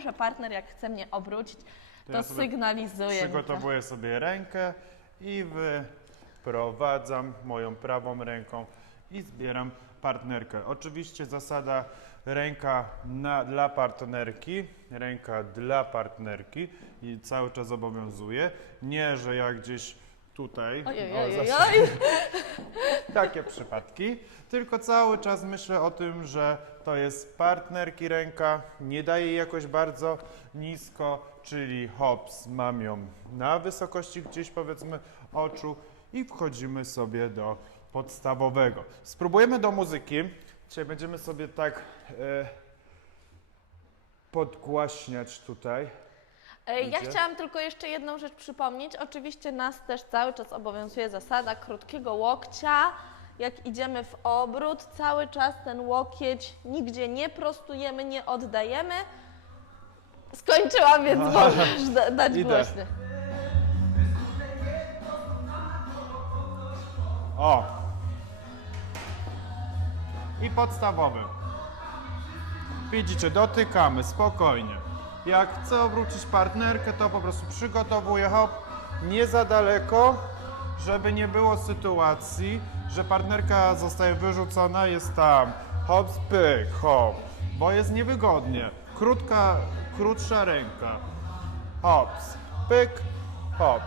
że partner jak chce mnie obrócić, to, ja sobie sygnalizuje. mi to. Przygotowuję sobie rękę i wyprowadzam moją prawą ręką i zbieram partnerkę. Oczywiście zasada ręka na, dla partnerki, ręka dla partnerki i cały czas obowiązuje. Nie, że ja gdzieś tutaj Ojej, ojej, ojej. takie przypadki, tylko cały czas myślę o tym, że to jest partnerki ręka, nie daję jej jakoś bardzo nisko, czyli hops, mam ją na wysokości gdzieś powiedzmy oczu i wchodzimy sobie do podstawowego. Spróbujemy do muzyki. Dzisiaj będziemy sobie tak e, podgłaśniać tutaj. E, Ja chciałam tylko jeszcze jedną rzecz przypomnieć. Oczywiście nas też cały czas obowiązuje zasada krótkiego łokcia. Jak idziemy w obrót, cały czas ten łokieć nigdzie nie prostujemy, nie oddajemy. Skończyłam, więc możesz da- dać Idę. głośny. O! I podstawowy. Widzicie, dotykamy spokojnie. Jak chcę obrócić partnerkę, to po prostu przygotowuję hop, nie za daleko, żeby nie było sytuacji, że partnerka zostaje wyrzucona, jest tam. Hop, pyk, hop, bo jest niewygodnie. Krótka, krótsza ręka. Hops, pyk, hop.